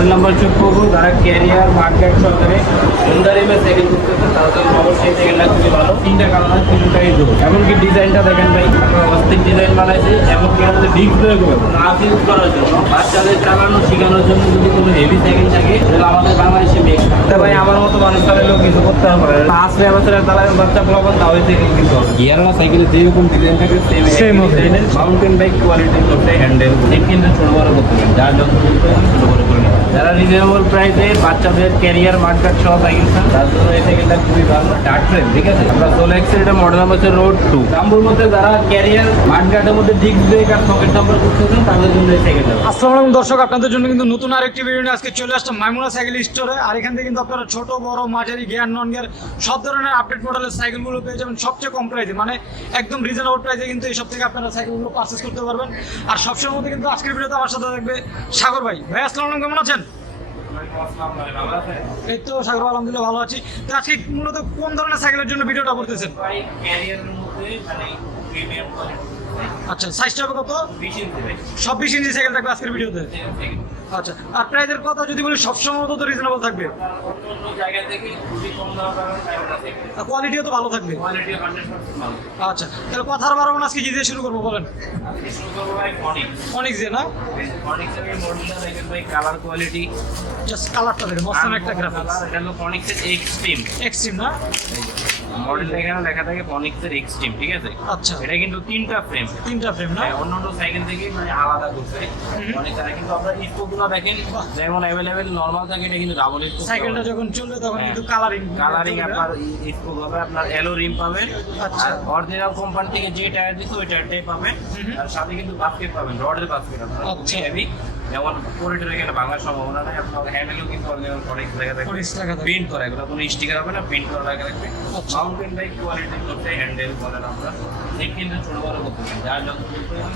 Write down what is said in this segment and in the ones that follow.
Model number চুপ করব যারা ক্যারিয়ার মার্কেট সহকারে হোন্ডা রিমে সেকেন্ড করতেছে তাদের অবশ্যই সেকেন্ডটা খুবই ভালো। তিনটা কালার আছে তিনটাই দেবো এমনকি ডিজাইনটা দেখেন ভাই অস্থির ডিজাইন বানাইছে এমনকি আমাদের ব্রেক নাচ ইউজ করার জন্য বাচ্চাদের চালানো শেখানোর জন্য যদি কোনো হেভি সাইকেল থাকে তাহলে আমাদের বাংলাদেশে মেক ভাই আমার মতো মানুষ চালালেও কিছু করতে হবে না। আসলে বছরের চালাবেন বাচ্চা প্লাবন তাও সাইকেল কিন্তু গিয়ারওয়ালা সাইকেলে যেরকম ডিজাইন থাকে সেম হবে। মাউন্টেন বাইক কোয়ালিটি করতে হ্যান্ডেল সিট কিন্তু ছোট বড় করতে পারেন যার যত ছোট বড় করে। যারা রিজনেবল প্রাইসে বাচ্চাদের ক্যারিয়ার মার্কেট সাইকেল চান তার এই সাইকেলটা খুবই ভালো। ডার্ট ফ্রেম ঠিক আছে? আমরা সোলো এক্সেল এটা মডেল হচ্ছে রোড টু দাম্বুর মধ্যে যারা ক্যারিয়ার মার্কেটের মধ্যে ডিস্ক ব্রেক আর সকেট নাম্বার করতেছেন তাদের জন্য এই সাইকেলটা আসসালামু আলাইকুম দর্শক, আপনাদের জন্য কিন্তু নতুন আরেকটি ভিডিও নিয়ে আজকে চলে আসছে মাইমুনা সাইকেল স্টোরে। আর এখান থেকে কিন্তু আপনারা ছোট, বড়, মাঝারি গিয়ার নন গিয়ার সব ধরনের আপডেট মডেলের সাইকেলগুলো পেয়ে যাবেন সবচেয়ে কম প্রাইসে মানে একদম রিজনেবল প্রাইসে কিন্তু এইসব থেকে আপনারা সাইকেলগুলো পারচেস করতে পারবেন। আর সবসময় মধ্যে কিন্তু আজকের ভিডিওতে আমার সাথে থাকবে সাগর ভাই। ভাই, আসসালামু কেমন আছেন? এই তো সাগর আলহামদুলিল্লাহ ভালো আছি। তো আজকে মূলত কোন ধরনের সাইকেলের জন্য ভিডিওটা করতেছেন? প্রিমিয়াম আচ্ছা সাইজটা হবে কত? সব বিশ ইঞ্চি সাইকেল থাকবে আজকের ভিডিওতে? আচ্ছা আর প্রাইসের কথা যদি বলি সবসময় তো রিজনেবল থাকবে। কোয়ালিটিও তো ভালো থাকবে। আচ্ছা তাহলে কথা আর না আজকে কি দিয়ে শুরু করব বলেন অনেক যে না? কালার কোয়ালিটি জাস্ট কালারটা দেখেন মস্তান একটা গ্রাফিক্স এটা হলো অনিক্সের এক্সট্রিম এক্সট্রিম না? মডেলটা এখানে লেখা থাকে অনিক্সের এক্সট্রিম ঠিক আছে? আচ্ছা। এটা কিন্তু তিনটা ফ্রেম তিনটা ফ্রেম না অন্য অন্য সাইকেল থেকে মানে আলাদা করছে। অনেক তারা কিন্তু আপনার স্পোকগুলো দেখেন যেমন অ্যাভেলেবেল নর্মাল থাকে এটা কিন্তু ডাবল স্পোক সাইকেলটা যখন চলবে তখন হ্যাঁ। কিন্তু কালারিং কালারিং আপনার স্পোক হবে আপনার এলো রিম পাবেন আচ্ছা। আর অরিজিনাল কোম্পানি থেকে যে টায়ার দিচ্ছে ওই টায়ারটাই পাবেন। আর সাথে কিন্তু বাস্কেট পাবেন রডের বাস্কেট আপনার আচ্ছা। হেভি যেমন কোরিডোরে গেলে ভাঙার সম্ভাবনা নাই আপনার হ্যান্ডেলও কিন্তু অনেক লেখা থাকবে। প্রিন্ট করা এগুলো কোনো স্টিকার হবে না প্রিন্ট করা লেখা থাকবে। মাউন্টেন বাইক কোয়ালিটি করতে হ্যান্ডেল বলেন আমরা সিট কিন্তু ছোট বড় করতে পারেন যার যত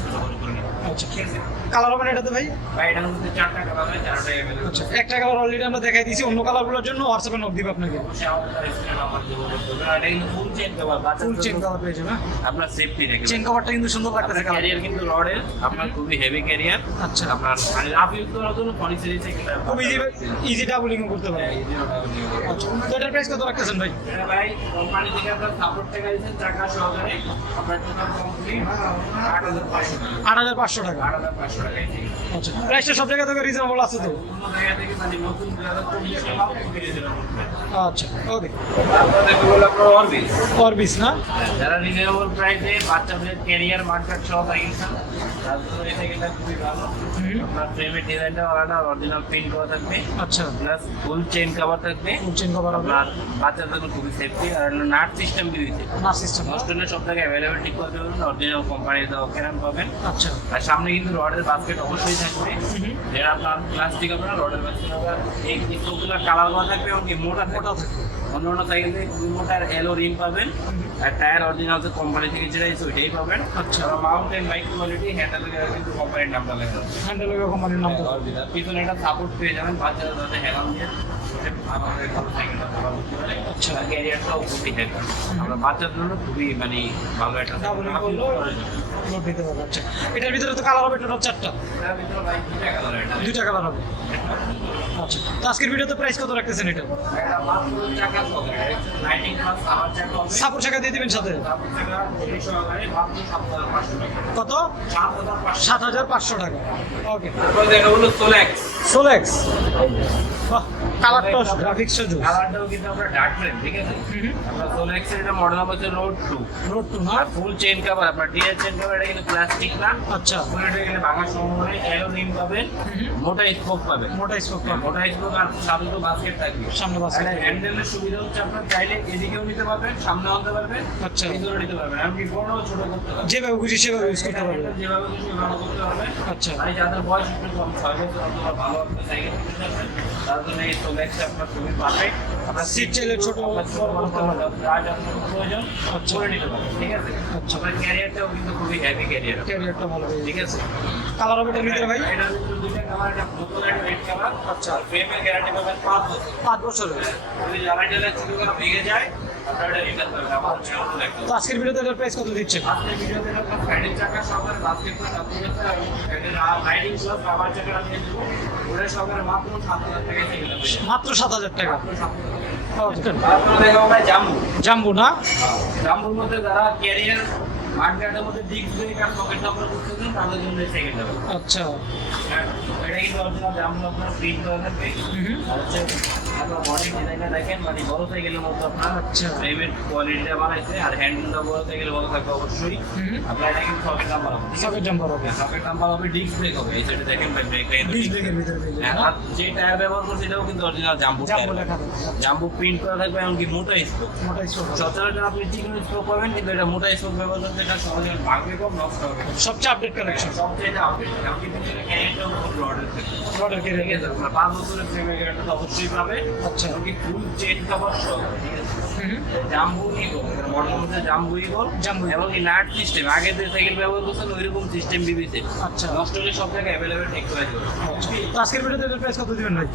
ছোট বড় করে পারেন। আচ্ছা কালার হবে না এটাতে ভাই বা এটার মধ্যে চারটা কালার হয় চারটাই অ্যাভেলেবল আচ্ছা একটা কালার অলরেডি আমরা দেখাই দিয়েছি অন্য কালারগুলোর জন্য হোয়াটসঅ্যাপে নক দিব আপনাকে অবশ্যই আমাদের স্ক্রিনে নাম্বার দেবো আর এটা কিন্তু full chain cover full chain যাবে আপনার সেফটি রেখে চেন কভারটা কিন্তু সুন্দর লাগতেছে ক্যারিয়ার কিন্তু রডের আপনার খুবই হেভি ক্যারিয়ার আচ্ছা। আপনার মানে রাফ ইউজ করার জন্য ফনি সিরিজ খুব ইজি ইজি ডাবলিং করতে পারবে আচ্ছা তো এটার প্রাইস কত রাখতেছেন ভাই? ভাই কোম্পানি থেকে আপনার সাপোর্ট টাকা সহকারে আপনার টোটাল কমপ্লিট আচ্ছা প্রাইসটা সব জায়গা থেকে রিজনেবল আছে তো? জায়গা থেকে মানে নতুন আচ্ছা ওকে দেখো হলো আপনার অরবিট অরবিস না? যারা রিজনেবল প্রাইসে বাচ্চাদের ক্যারিয়ার মার্কেট সহ সাইকেল চান সাইকেলটা খুবই ভালো। আপনার ফ্রেমের ডিজাইনটা আলাদা অরিজিনাল প্রিন্ট করা থাকবে আচ্ছা। প্লাস ফুল চেইন কভার থাকবে। ফুল চেন কভার হবে। আপনার বাচ্চাদের জন্য খুবই সেফটি আর নাট সিস্টেম সিস্টেম নষ্টনের সব জায়গায় অ্যাভেলেবেল ঠিক করতে পারবেন অরিজিনাল কোম্পানির দেওয়া কেরান পাবেন। আচ্ছা। আর সামনে কিন্তু রডের বাস্কেট অবশ্যই থাকবে। যেটা আপনার প্লাস্টিক আপনার রডের বাস্কেট এই কালার করা থাকবে এবং মোটা মোটা থাকবে। অন্য অন্য সাইকেল খুবই এলো রিম পাবেন। আর টায়ার অরিজিনাল যে কোম্পানি থেকে যেটা এসে ওইটাই পাবেন। আচ্ছা। মাউন্টেন বাইক কোয়ালিটি হ্যান্ডেল কিন্তু কোম্পানির নামটা লেখা আছে হ্যান্ডেল কোম্পানির নাম অরিজিনাল পিছনে একটা সাপোর্ট পেয়ে যাবেন দিয়ে ভালো সাইকেলটা ব্যবহার করতে পারে। আচ্ছা। ক্যারিয়ারটাও খুবই হেভি আমরা বাচ্চাদের জন্য খুবই মানে ভালো একটা আচ্ছা। এটার ভিতরে তো কালার হবে টোটাল চারটা। দুইটা কালার হবে। আচ্ছা। তো আজকের ভিডিওতে প্রাইস কত রাখতেছেন এটা। সাপোর্ট টাকা দিয়ে দিবেন সাথে? তারপর চাকা বডি সহকারে মাত্র 7,500 টাকা। কত? সাত হাজার পাঁচশো টাকা। ওকে দেখা হলো। সোলেক্স বাহ কালারটা গ্রাফিক্স সাজু কালারটাও কিন্তু আমরা frame, ঠিক আছে? আমরা এর এটা model number হচ্ছে Road 2 রোড টু না ফুল চেইন কভার আপনার টিয়ার চেইন কভার এটা কিন্তু প্লাস্টিক না। আচ্ছা। ভাঙার সম্ভাবনা নেই পাবেন। মোটা স্পোক পাবেন। মোটা স্পোক মোটা সামনে তো বাস্কেট থাকবে। সামনে হ্যান্ডেলের সুবিধা হচ্ছে আপনার চাইলে এদিকেও নিতে পারবেন সামনে আনতে পারবেন আচ্ছা। ভিতরে নিতে পারবেন। এমনকি বড় ছোট করতে পারবেন। যেভাবে খুশি সেভাবে ইউজ করতে পারবে যেভাবে খুশি ওভাবে করতে পারবেন। আচ্ছা। যাদের বয়স একটু কম ছয় বছর অথবা ভালো তার জন্য এই সোলেক্স আপনার খুবই পারফেক্ট আপনার Seat চাইলে ছোট আপনার বড় বড় করতে পারবেন। যা যা প্রয়োজন আচ্ছা। করে নিতে পারবেন। ঠিক আছে? আচ্ছা। আপনার ক্যারিয়ারটাও কিন্তু খুবই হেভি ক্যারিয়ার ক্যারিয়ারটা ভালো। ঠিক আছে? কালার হবে এটার ভিতরে ভাই? দুইটা এটা আচ্ছা। ফ্রেমের গ্যারান্টি পাবেন পাঁচ বছর পাঁচ বছরের। যদি জ্বালাই জ্বালাই ছোট করে ভেঙে যায় তো আজকের ভিডিওতে এটার প্রাইস কত আজকের ভিডিওতে চাকা বাস্কেট আপনি চাকা দিয়ে দেবো। ওটা সহকারে মাত্র সাত হাজার টাকা। মাত্র সাত হাজার টাকা। ভাই জাম্বু। জাম্বু না? জাম্বুর মধ্যে যারা ক্যারিয়ার মার্কেটের মধ্যে ডিস্ক ব্রেক আর পকেট নাম্বার করতেছেন তাদের জন্য সেকেন্ড হবে। আচ্ছা। এটা কিন্তু অরিজিনাল জাম্বু আপনার প্রিন্ট করা থাকবে। আর হচ্ছে আপনার বডি ডিজাইনটা দেখেন মানে বড় সাইকেলের মধ্যে আপনার আচ্ছা। ফ্রেমের কোয়ালিটিটা বানাইছে আর হ্যান্ডেলটা বড় সাইকেলে বড় থাকবে অবশ্যই। আপনার এটা কিন্তু নাম্বার হবে সকেট নাম্বার হবে ডিস্ক ব্রেক হবে এই সাইডে দেখেন ভাই ব্রেকের ভিতরে না? আর যে টায়ার ব্যবহার করছে এটাও কিন্তু অরিজিনাল জাম্বু জাম্বু লেখা জাম্বু প্রিন্ট করা থাকবে এমনকি মোটা স্পোক মোটা হবে। সচরাচর আপনি চিকন স্পোক পাবেন কিন্তু এটা মোটা স্পোক ব্যবহার করতে এটা সহজে ভাগবে কম নষ্ট হবে সবচেয়ে আপডেট কালেকশন সবচেয়ে আপডেট এমনকি রডের পাঁচ বছরের ফ্রেমের গ্যারান্টি অবশ্যই পাবে আচ্ছা। ফুল চেন কভার সহ এবং কি সিস্টেম আগে যে সাইকেল ব্যবহার করছেন ওইরকম সিস্টেম আচ্ছা। নষ্ট হলে সব জায়গায় অ্যাভেলেবেল ঠিক করে দেবে তো আজকের ভিডিওতে এটার প্রাইস কত দিবেন ভাই?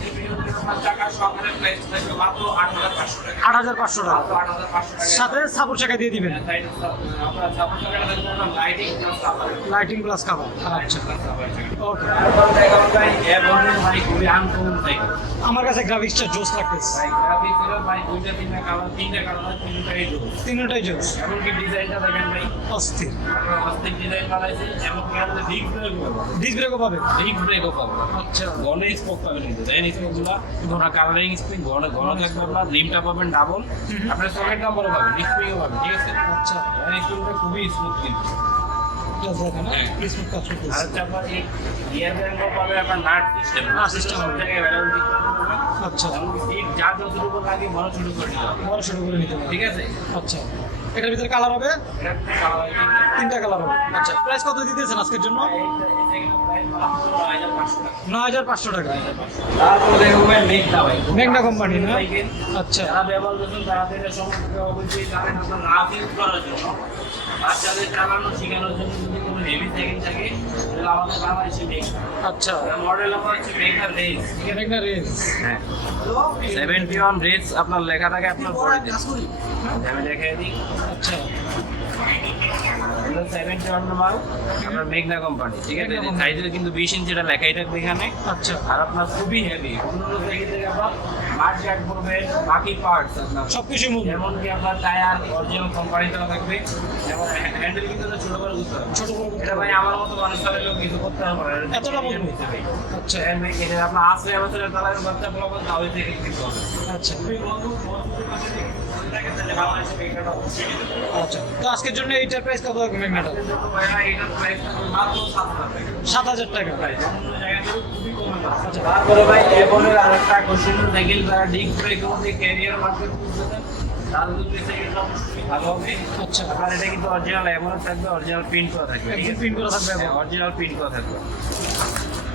টাকা সহকারে প্রাইস থাকবে মাত্র আট হাজার পাঁচশো টাকা। আট হাজার পাঁচশো টাকা। টাকা। সাথে সাপোর্ট চাকা দিয়ে দিবেন। লাইটিং প্লাস কাভার আচ্ছা। ওকে আমার কাছে গ্রাফিক্সটা জোস লাগতেছে। ভাই ভাই দুইটা তিনটা কালার তিনটা কালার তিনটাই জোস এমনকি ডিজাইনটা দেখেন ভাই। অস্থির। অস্থির ডিজাইন বানাইছে এমনকি আমাদের ডিস্ক ব্রেক পাবো। ডিস ব্রেকও পাবে? ডিস্ক ব্রেকও পাবো। আচ্ছা। ঘন স্পোক পাবেন কিন্তু দেন স্পোকগুলো ঘন কালারিং স্প্রিং ঘন ঘন থাকবে আপনার রিমটা পাবেন ডাবল আপনার সকেট নাম্বারও পাবেন স্প্রিংও পাবেন ঠিক আছে? আচ্ছা। স্প্রিংটা খুবই স্মুথ কিন্তু। হ্যাঁ। হচ্ছে আপনার এই গিয়ার ব্যাংকও পাবে আপনার নাট সিস্টেম নাট সব হবে। আচ্ছা। যা যতটুকু লাগে বড় ছোট করে দিতে হবে বড় শুরু করে নিতে পারবে ঠিক আছে আচ্ছা। এটার ভিতরে কালার হবে? তিনটা কালার হবে। আচ্ছা প্রাইস কত দিতেছেন আজকের জন্য? নয় হাজার পাঁচশো টাকা। তারপরে মেঘনা কোম্পানি না? আচ্ছা। যারা ব্যবহার করছেন তাদের সমস্ত অবশ্যই আপনার রাফ ইউজ করার জন্য। বাচ্চাদের চালানো শেখানোর জন্য। হেভি সাইকেল থাকে তাহলে আমাদের বাংলাদেশে মেঘনা আচ্ছা। মডেল নাম্বার হচ্ছে মেঘনা রেস মেঘনা রেস হ্যাঁ। সেভেন্টি ওয়ান রেস আপনার লেখা থাকে আপনার বডিতে আমি দেখাই দিই। আচ্ছা। সেভেন্টি ওয়ান মাল আপনার মেঘনা কোম্পানি ঠিক আছে? Company। কিন্তু বিশ ইঞ্চি এটা লেখাই থাকবে এখানে। আচ্ছা। আর আপনার খুবই হেভি অন্য থেকে আপনার মাঠ করবে বাকি পার্টস সব কিছু মূল যেমন কি আপনার টায়ার অরিজিনাল কোম্পানিতে থাকবে এবং হ্যান্ডেল কিন্তু ছোট করে বুঝতে হবে ছোট করে এটা ভাই আমার মতো মানুষ তাহলে লোক কিছু করতে হবে না। এতটা মজবুত? ভাই। আচ্ছা এটা আপনার আসলে আমাদের তাহলে বাচ্চা বলবেন তাহলে কিছু হবে আচ্ছা খুবই মজবুত হবে। আচ্ছা তো আজকের জন্য এইটার প্রাইস কত 7,000 টাকা। সাত হাজার টাকা। আচ্ছা। তারপরে ভাই এভনের আরেকটা আকর্ষণীয় সাইকেল যারা ব্রেক মধ্যে ক্যারিয়ার মার্কেট হবে আচ্ছা আর এটা কিন্তু অরিজিনাল এমনও থাকবে অরিজিনাল প্রিন্ট করা থাকবে প্রিন্ট করা থাকবে অরিজিনাল প্রিন্ট করা থাকবে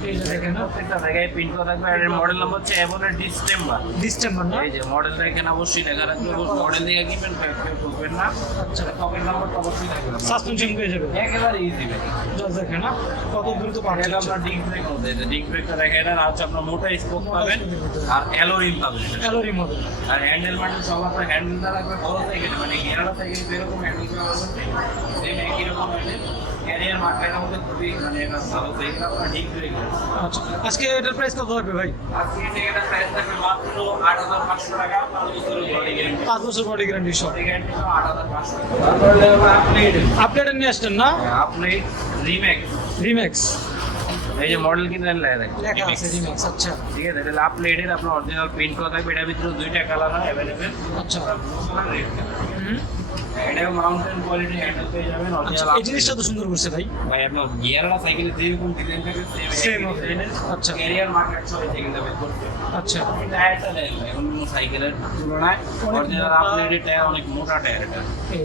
এই যে দেখেন প্রত্যেকটা জায়গায় প্রিন্ট করা থাকবে। আর এর মডেল নাম্বার হচ্ছে এমনের ডিসটেম্বার ডিসেম্বর না? এই যে মডেলটা এখানে অবশ্যই লেখা মডেল দিয়ে কিনবেন প্যাক না। আচ্ছা। পকেট নাম্বারটা অবশ্যই থাকবে। সাসপেনশন পেয়ে যাবে। একেবারে ইজি ভাই। জাস্ট দেখেন না? কত দ্রুত এটা আপনার ডিস্ক ব্রেক মধ্যে ডিস্ক ব্রেকটা দেখে এটা আর হচ্ছে আপনার মোটা স্পোক পাবেন। আর অ্যালোরিম পাবেন এটা। ক্যালোরি আর হ্যান্ডেল মানে সব আপনার হ্যান্ডেলটা রাখবে বড় সাইকেল মানে গিয়ারটা সাইকেল যেরকম হ্যান্ডেল করা হবে সেম একই রকম হ্যান্ডেল ক্যারিয়ার মার্কেটের মধ্যে খুবই মানে এটা ভালো সাইকেল আপনার ডিস্ক ব্রেক আচ্ছা আজকে এটার প্রাইস কত থাকবে ভাই আজকে এটা প্রাইস থাকবে মাত্র আট হাজার পাঁচশো টাকা পাঁচ বছরের বডি গ্যারান্টি পাঁচ বছর বডি গ্যারান্টি সব বডি গ্যারান্টি আট হাজার পাঁচশো টাকা তারপরে দেখো আপডেট আপডেটের নিয়ে আসছেন না আপডেট রিম্যাক্স রিম্যাক্স এই যে মডেল কিন্তু লেখা থাকে লেখা আছে রিম্যাক্স আচ্ছা ঠিক আছে এটা লাভ প্লেটের আপনার অরিজিনাল প্রিন্ট করা থাকবে এটার ভিতরে দুইটা কালার হয় অ্যাভেলেবেল আচ্ছা হুম। মাউন্টেন কোয়ালিটি হ্যান্ডেল পেয়ে যাবেন আচ্ছা এই জিনিসটা তো সুন্দর করছে ভাই। ভাই আপনার গিয়ারওয়ালা সাইকেলে যেরকম ডিজাইন থাকে সেম আচ্ছা। ক্যারিয়ার মার্কেট সবাই থেকে যাবে আচ্ছা। টায়ারটা দেন ভাই সাইকেলের তুলনায় অরিজিনাল মোটা। টায়ার অনেক মোটা টায়ার এটা।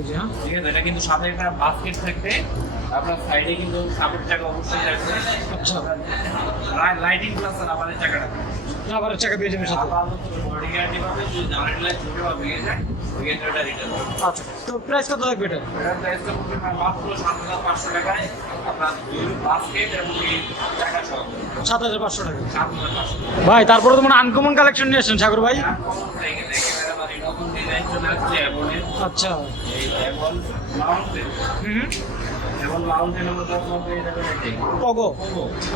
হ্যাঁ। ঠিক আছে এটা কিন্তু সাথে একটা বাস্কেট থাকবে। আপনার সাইডে কিন্তু সাপোর্ট চাকা অবশ্যই থাকবে। আচ্ছা। লাইটিং প্লাস রাবারের চাকাটা। আবার চাকা পেয়ে যাবে সাথে। আচ্ছা তো প্রাইস কত থাকবে এটা? সাত হাজার পাঁচশো টাকা। ভাই, তারপরে তো মানে আনকমন কালেকশন নিয়ে আসছেন সাগর ভাই। আচ্ছা। অ্যাবন মাউন্টেনের মধ্যে আপনার পেয়ে যাবেন এটাই পগো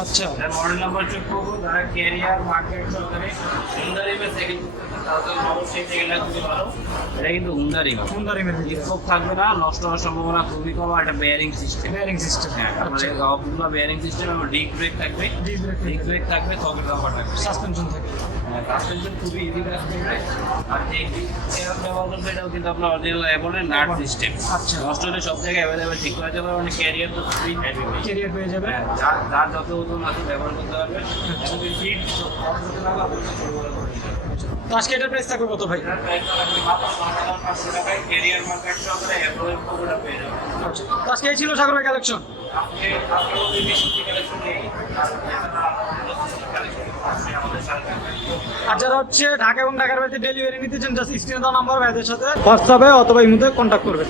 আচ্ছা। মডেল নাম্বার হচ্ছে পোকো যারা ক্যারিয়ার মার্কেট সহকারে। হুন্ডারিমে সেকেন্ড তাদের অবশ্যই সেকেন্ডটা খুবই ভালো। এটা কিন্তু হুন্ডারিম হুন্ডা রিমের স্কোপ থাকবে না নষ্ট হওয়ার সম্ভাবনা খুবই কম এটা বেয়ারিং সিস্টেম বেয়ারিং সিস্টেম হ্যাঁ তারপরে বেয়ারিং সিস্টেম এবং ডিক ব্রেক থাকবে। ডিক ব্রেক থাকবে। তকের কাপড় থাকবে। সাসপেনশন থাকে সাসপেনশন খুবই ইজি কাজ করবে আর যে চেয়ার ব্যবহার করবে এটাও কিন্তু আপনার অরিজিনাল অ্যাপলের নাট সিস্টেম আচ্ছা। নষ্ট হলে সব জায়গায় অ্যাভেলেবেল ঠিক করা যাবে মানে ক্যারিয়ার তো খুবই হ্যাভি পেয়ে যাবে। হ্যাঁ, যার যার যত ওজন আছে ব্যবহার করতে পারবে। পারবে। তো আজকে এটার প্রাইস থাকবে কত ভাই? এটার price থাকবে মাত্র 5500 টাকায় ক্যারিয়ার মার্কেট সহকারে অ্যাপলের পুরোটা পেয়ে যাবেন। আচ্ছা তো আজকে এই ছিল সাগর ভাই কালেকশন আর হচ্ছে ঢাকা এবং ঢাকার বাড়িতে ডেলিভারি নিতে চান জাস্ট স্ক্রিনে দেওয়া নাম্বার ভাইদের সাথে হোয়াটসঅ্যাপে অথবা কন্ট্যাক্ট করবেন।